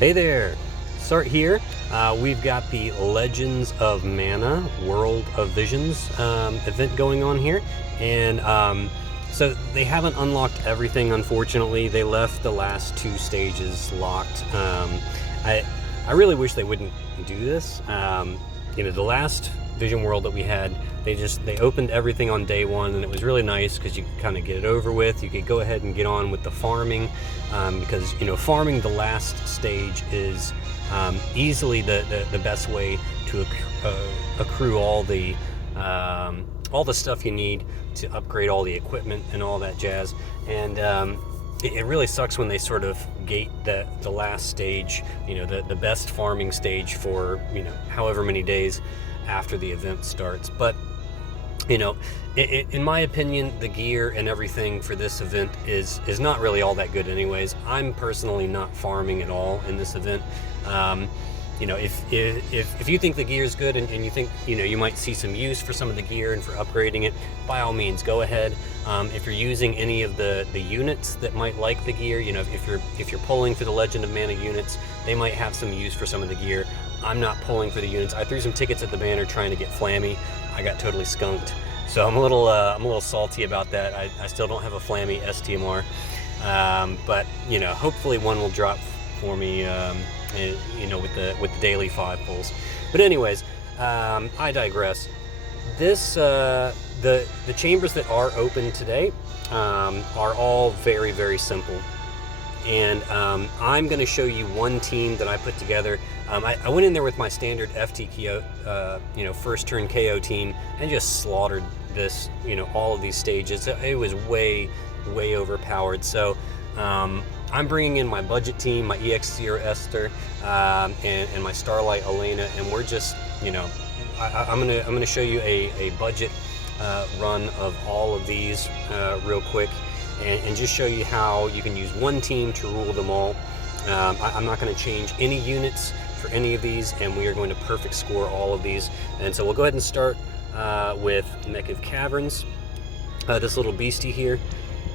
Hey there! Start here. We've got the Legends of Mana World of Visions event going on here, and so they haven't unlocked everything, unfortunately. They left the last two stages locked. I really wish they wouldn't do this. The last Vision World that we had, they opened everything on day one, and it was really nice because you could kind of get it over with. You could go ahead and get on with the farming, because farming the last stage is easily the best way to accrue all the stuff you need to upgrade all the equipment and all that jazz. And it really sucks when they sort of gate the last stage, the best farming stage for however many days after the event starts. But in my opinion, the gear and everything for this event is not really all that good anyways. I'm personally not farming at all in this event. If you think the gear is good and you think you might see some use for some of the gear and for upgrading it, by all means go ahead. If you're using any of the units that might like the gear, if you're pulling for the Legend of Mana units, they might have some use for some of the gear. I'm not pulling for the units. I threw some tickets at the banner trying to get Flammy. I got totally skunked, so I'm a little salty about that. I still don't have a Flammy STMR, but hopefully one will drop for me. With the daily 5 pulls. But anyways, I digress. This the chambers that are open today are all very, very simple, and I'm going to show you one team that I put together. I went in there with my standard FT KO, first turn KO team, and just slaughtered this, all of these stages. It was way overpowered. So I'm bringing in my budget team, my EX0 Esther, and my Starlight Elena, and we're just, I'm gonna show you a budget run of all of these real quick, and just show you how you can use one team to rule them all. I'm not going to change any units for any of these, and we are going to perfect score all of these. And so we'll go ahead and start with Mech of Caverns, this little beastie here.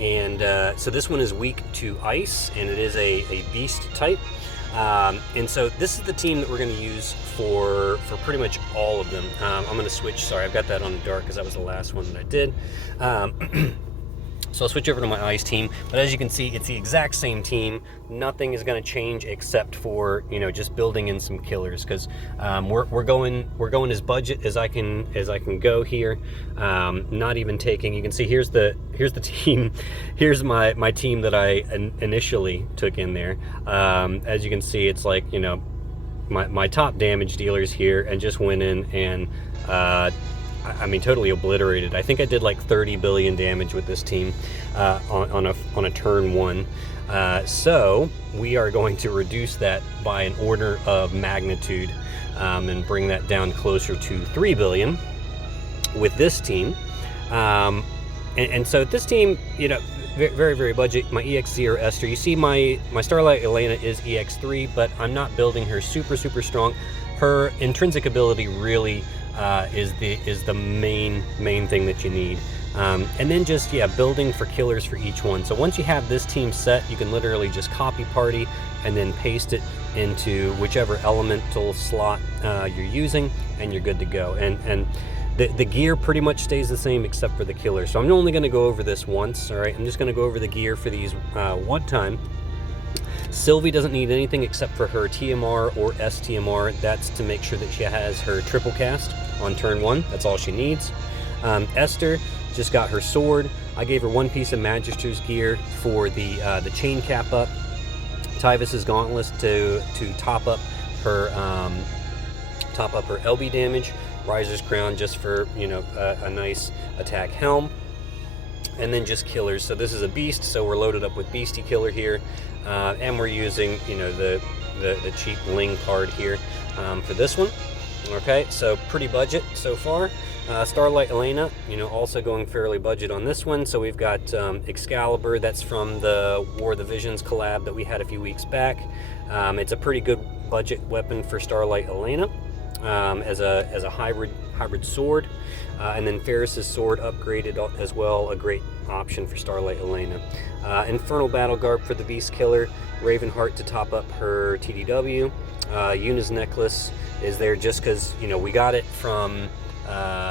And so this one is weak to ice, and it is a beast type. And so this is the team that we're going to use for pretty much all of them. I'm going to switch. Sorry, I've got that on dark because that was the last one that I did. So I'll switch over to my ice team, but as you can see, it's the exact same team. Nothing is going to change except for just building in some killers, because we're going as budget as I can go here. Not even taking. You can see here's the team. Here's my team that I initially took in there. As you can see, it's like my top damage dealers here, and just went in and totally obliterated. I think I did like 30 billion damage with this team on a turn one. So we are going to reduce that by an order of magnitude, and bring that down closer to 3 billion with this team. And so this team, very, very budget. My EX0 Esther. You see my Starlight Elena is EX3, but I'm not building her super strong. Her intrinsic ability really is the main thing that you need, and then just building for killers for each one. So once you have this team set, you can literally just copy party and then paste it into whichever elemental slot you're using, and you're good to go. And the gear pretty much stays the same except for the killer. So I'm only going to go over this once. All right, I'm just going to go over the gear for these one time. Sylvie doesn't need anything except for her TMR or STMR. That's to make sure that she has her triple cast on turn one. That's all she needs. Esther just got her sword. I gave her one piece of Magister's gear for the chain cap up. Tyvis's gauntlets to top up her LB damage. Riser's crown just for a nice attack helm. And then just killers. So this is a beast, so we're loaded up with beastie killer here, and we're using the cheap Ling card here for this one. Okay, so pretty budget so far. Starlight Elena, also going fairly budget on this one. So we've got Excalibur. That's from the War of the Visions collab that we had a few weeks back. It's a pretty good budget weapon for Starlight Elena, as a hybrid sword. And then Ferris's sword upgraded as well, a great option for Starlight Elena. Infernal Battle Garb for the Beast Killer, Ravenheart to top up her TDW. Yuna's necklace is there just because, you know, we got it from,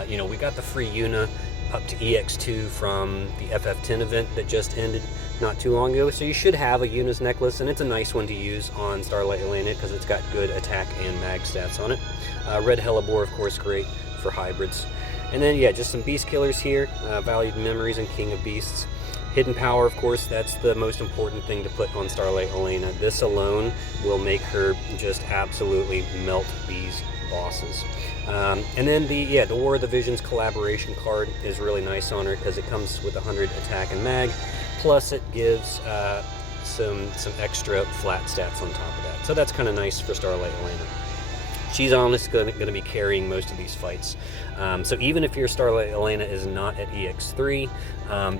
you know, we got the free Yuna up to EX2 from the FF10 event that just ended not too long ago. So you should have a Yuna's necklace, and it's a nice one to use on Starlight Elena because it's got good attack and mag stats on it. Red Hellebore, of course, great for hybrids. And then, yeah, just some beast killers here, Valued Memories and King of Beasts. Hidden Power, of course, that's the most important thing to put on Starlight Elena. This alone will make her just absolutely melt these bosses. And then the War of the Visions collaboration card is really nice on her because it comes with 100 attack and mag, plus it gives some extra flat stats on top of that. So that's kind of nice for Starlight Elena. She's honestly going to be carrying most of these fights. So even if your Starlight Elena is not at EX3,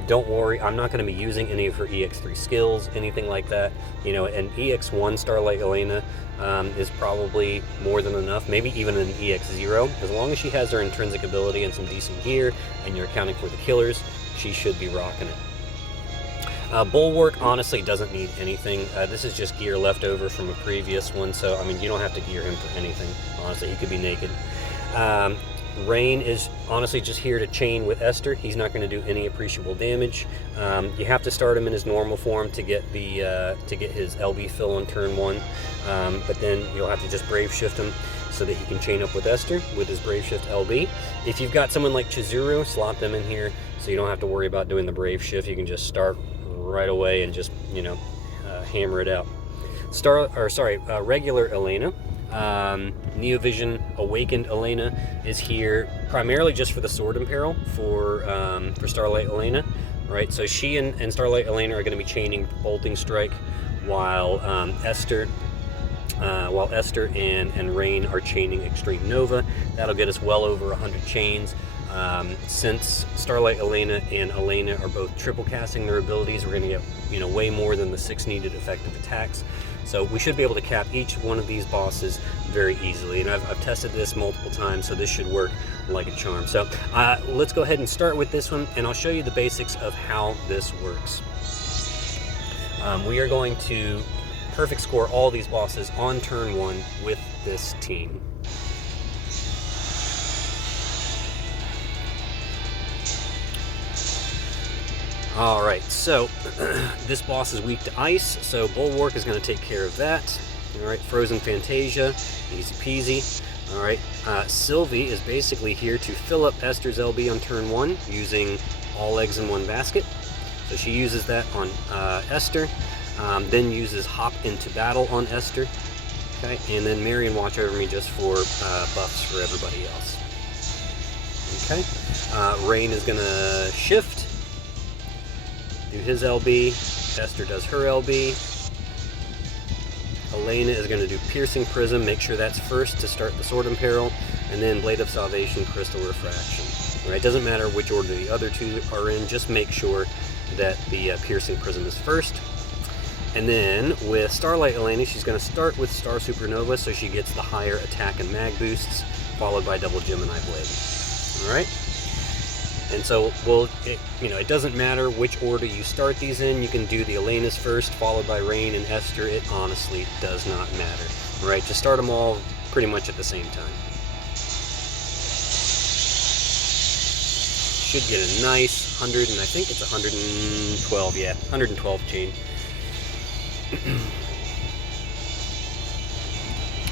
don't worry, I'm not going to be using any of her EX3 skills, anything like that. You know, an EX1 Starlight Elena is probably more than enough, maybe even an EX0. As long as she has her intrinsic ability and some decent gear, and you're accounting for the killers, she should be rocking it. Bulwark honestly doesn't need anything. This is just gear left over from a previous one, so I mean, you don't have to gear him for anything. Honestly, he could be naked. Rain is honestly just here to chain with Esther. He's not going to do any appreciable damage. You have to start him in his normal form to get his LB fill on turn 1, but then you'll have to just brave shift him so that he can chain up with Esther with his brave shift LB. If you've got someone like Chizuru, slot them in here so you don't have to worry about doing the brave shift. You can just start right away and just, you know, hammer it out. Regular Elena. Neo Vision Awakened Elena is here primarily just for the Sword and Peril for Starlight Elena, right? So she and Starlight Elena are going to be chaining Bolting Strike, while Esther and Rain are chaining Extreme Nova. That'll get us well over 100 chains. Since Starlight Elena and Elena are both triple casting their abilities, we're going to get, you know, way more than the 6 needed effective attacks. So we should be able to cap each one of these bosses very easily. And I've tested this multiple times, so this should work like a charm. So let's go ahead and start with this one, and I'll show you the basics of how this works. We are going to perfect score all these bosses on turn 1 with this team. Alright, so this boss is weak to ice, so Bulwark is going to take care of that. Alright, Frozen Fantasia, easy peasy. Alright, Sylvie is basically here to fill up Esther's LB on turn 1 using all eggs in one basket. So she uses that on Esther, then uses Hop into Battle on Esther. Okay, and then Marion Watch Over Me just for buffs for everybody else. Okay, Rain is going to shift. Do his LB, Esther does her LB. Elena is going to do Piercing Prism, make sure that's first to start the Sword and Peril, and then Blade of Salvation, Crystal Refraction. Right, doesn't matter which order the other two are in, just make sure that the Piercing Prism is first. And then with Starlight Elena, she's going to start with Star Supernova, so she gets the higher attack and mag boosts, followed by double Gemini Blade. Alright? And so, it doesn't matter which order you start these in. You can do the Elena's first, followed by Rain and Esther. It honestly does not matter. Right? Just start them all pretty much at the same time. Should get a nice 100, and I think it's 112, yeah, 112 chain.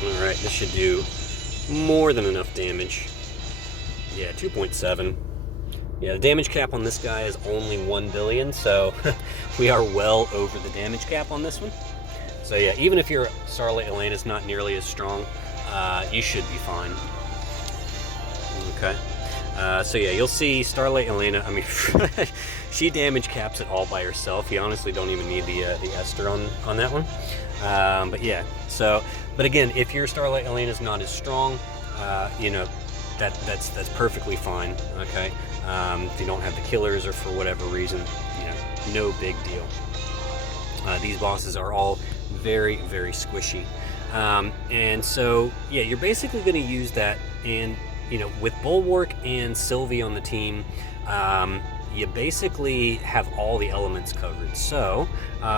Alright, this should do more than enough damage. Yeah, 2.7. Yeah, the damage cap on this guy is only 1 billion, so we are well over the damage cap on this one. So yeah, even if your Starlight Elena is not nearly as strong, you should be fine. Okay. So yeah, you'll see Starlight Elena, I mean, she damage caps it all by herself. You honestly don't even need the Esther on that one. But yeah, so, but again, if your Starlight Elena is not as strong, that's perfectly fine, okay? If you don't have the killers or for whatever reason, no big deal. These bosses are all very, very squishy. And so, yeah, you're basically going to use that, and, with Bulwark and Sylvie on the team, you basically have all the elements covered. So,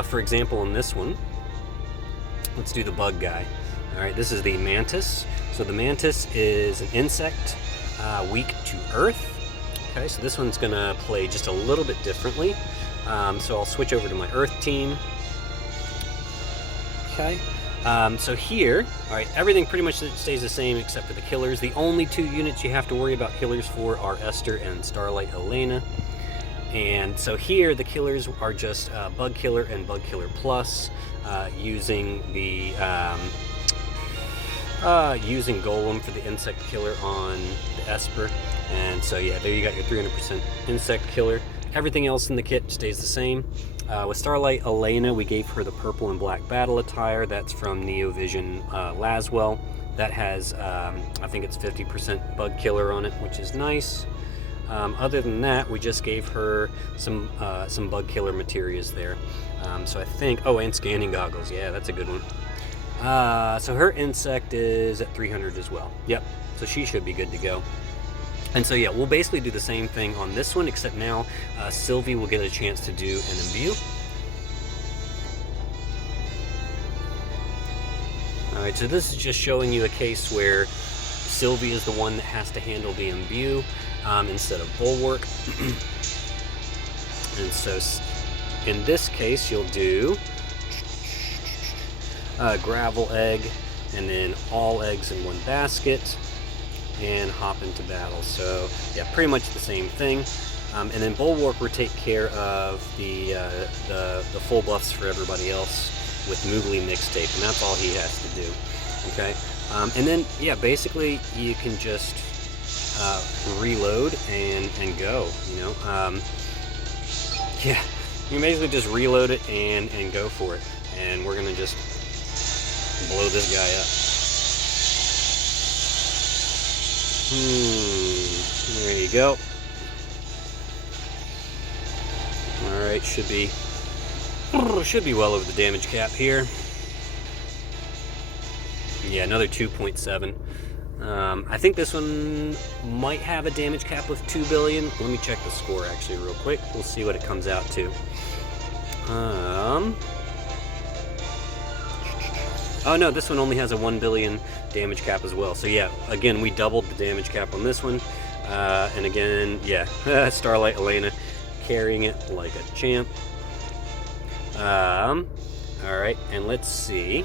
for example, in this one, let's do the bug guy. All right, this is the mantis. So the mantis is an insect, weak to earth. Okay, so this one's gonna play just a little bit differently. So I'll switch over to my earth team. Okay, so here, all right, everything pretty much stays the same except for the killers. The only 2 units you have to worry about killers for are Esther and Starlight Elena. And so here, the killers are just Bug Killer and Bug Killer Plus, using the using Golem for the insect killer on the Esper. And so yeah, there you got your 300% insect killer. Everything else in the kit stays the same. With Starlight Elena, we gave her the purple and black battle attire. That's from LoM Vision Laswell. That has, I think it's 50% bug killer on it, which is nice. Other than that, we just gave her some bug killer materials there. So I think, oh, and scanning goggles. Yeah, that's a good one. So her insect is at 300 as well. Yep, so she should be good to go. And so yeah, we'll basically do the same thing on this one, except now Sylvie will get a chance to do an imbue. Alright, so this is just showing you a case where Sylvie is the one that has to handle the imbue instead of Bulwark. And so in this case, you'll do gravel egg, and then all eggs in one basket, and hop into battle. So yeah, pretty much the same thing. And then Bulwark will take care of the full buffs for everybody else with Moogly Mixtape, and that's all he has to do. Okay, and then yeah, basically you can just reload and go. You know, yeah, you can basically just reload it and go for it. And we're gonna just blow this guy up. There you go. Alright, should be well over the damage cap here. Yeah, another 2.7. I think this one might have a damage cap of 2 billion. Let me check the score actually real quick. We'll see what it comes out to. Oh no, this one only has a 1 billion damage cap as well. So yeah, again, we doubled the damage cap on this one. And again, yeah, Starlight Elena carrying it like a champ. Alright, and let's see.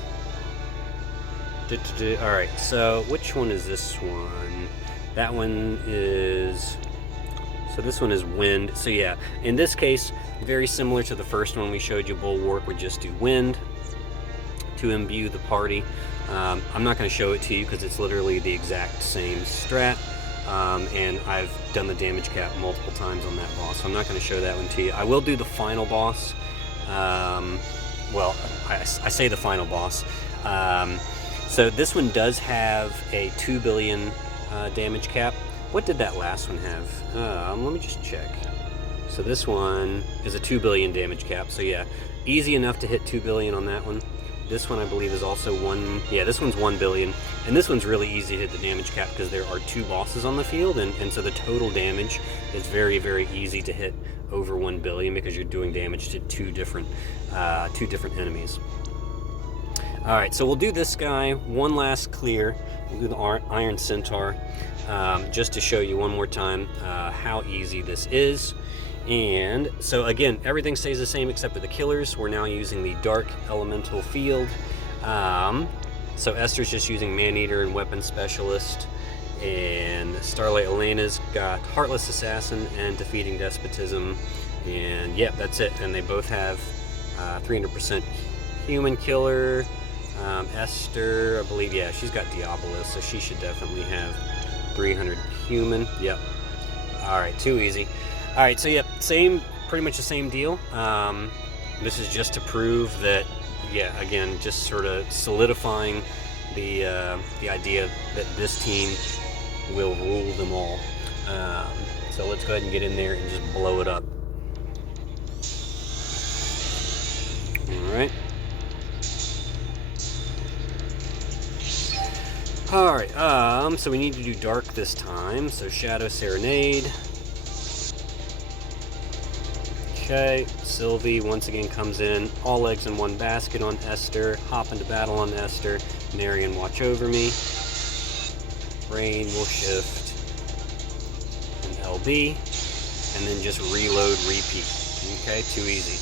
Alright, so which one is this one? That one is... So this one is wind. So yeah, in this case, very similar to the first one we showed you, Bulwark would just do wind to imbue the party. I'm not going to show it to you because it's literally the exact same strat, and I've done the damage cap multiple times on that boss, so I'm not going to show that one to you. I will do the final boss. Well, I say the final boss. So this one does have a 2 billion damage cap. What did that last one have? Let me just check. So this one is a 2 billion damage cap, so yeah, easy enough to hit 2 billion on that one. This one I believe is also this one's 1 billion, and this one's really easy to hit the damage cap because there are 2 bosses on the field, and so the total damage is very, very easy to hit over 1 billion because you're doing damage to two different enemies. Alright, so we'll do this guy one last clear. We'll do the Iron Centaur, just to show you one more time how easy this is. And so again, everything stays the same except for the killers. We're now using the Dark Elemental Field. So Esther's just using Man-Eater and Weapon Specialist. And Starlight Elena's got Heartless Assassin and Defeating Despotism. And yep, that's it. And they both have 300% Human Killer. Esther, I believe, yeah, she's got Diabolos, so she should definitely have 300 Human. Yep. Alright, too easy. Alright, so yep, pretty much the same deal. This is just to prove that, yeah, again, just sort of solidifying the idea that this team will rule them all. So let's go ahead and get in there and just blow it up. Alright. Alright, so we need to do dark this time, so Shadow Serenade. Okay, Sylvie once again comes in, all eggs in one basket on Esther, hop into battle on Esther, Marion watch over me, Rain will shift, and LB, and then just reload, repeat. Okay, too easy.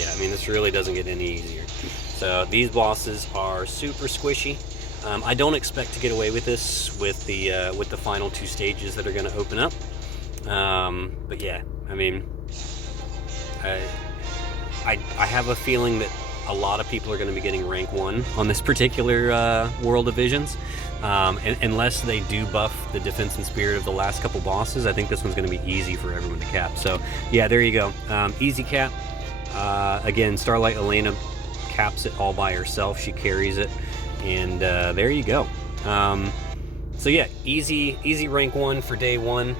Yeah, I mean, this really doesn't get any easier. So these bosses are super squishy. I don't expect to get away with this with the final 2 stages that are going to open up. But yeah, I mean, I have a feeling that a lot of people are going to be getting rank 1 on this particular World of Visions. Unless they do buff the defense and spirit of the last couple bosses, I think this one's going to be easy for everyone to cap. So yeah, there you go. Easy cap. Again, Starlight Elena caps it all by herself. She carries it, and there you go. So yeah, easy rank 1 for day 1.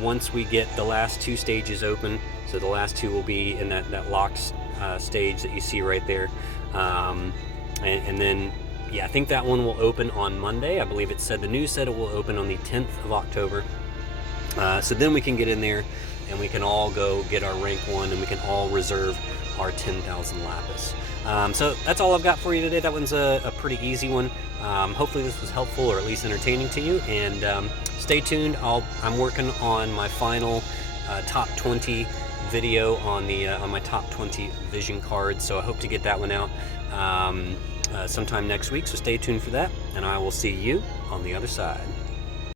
Once we get the last 2 stages open, so the last 2 will be in that locked stage that you see right there, and then yeah, I think that one will open on Monday. I believe the news said it will open on the 10th of October. So then we can get in there and we can all go get our rank 1, and we can all reserve our 10,000 lapis. So that's all I've got for you today. That one's a pretty easy one. Hopefully this was helpful, or at least entertaining to you, and stay tuned. I'm working on my final top 20 video on my top 20 vision cards, so I hope to get that one out sometime next week, so stay tuned for that, and I will see you on the other side.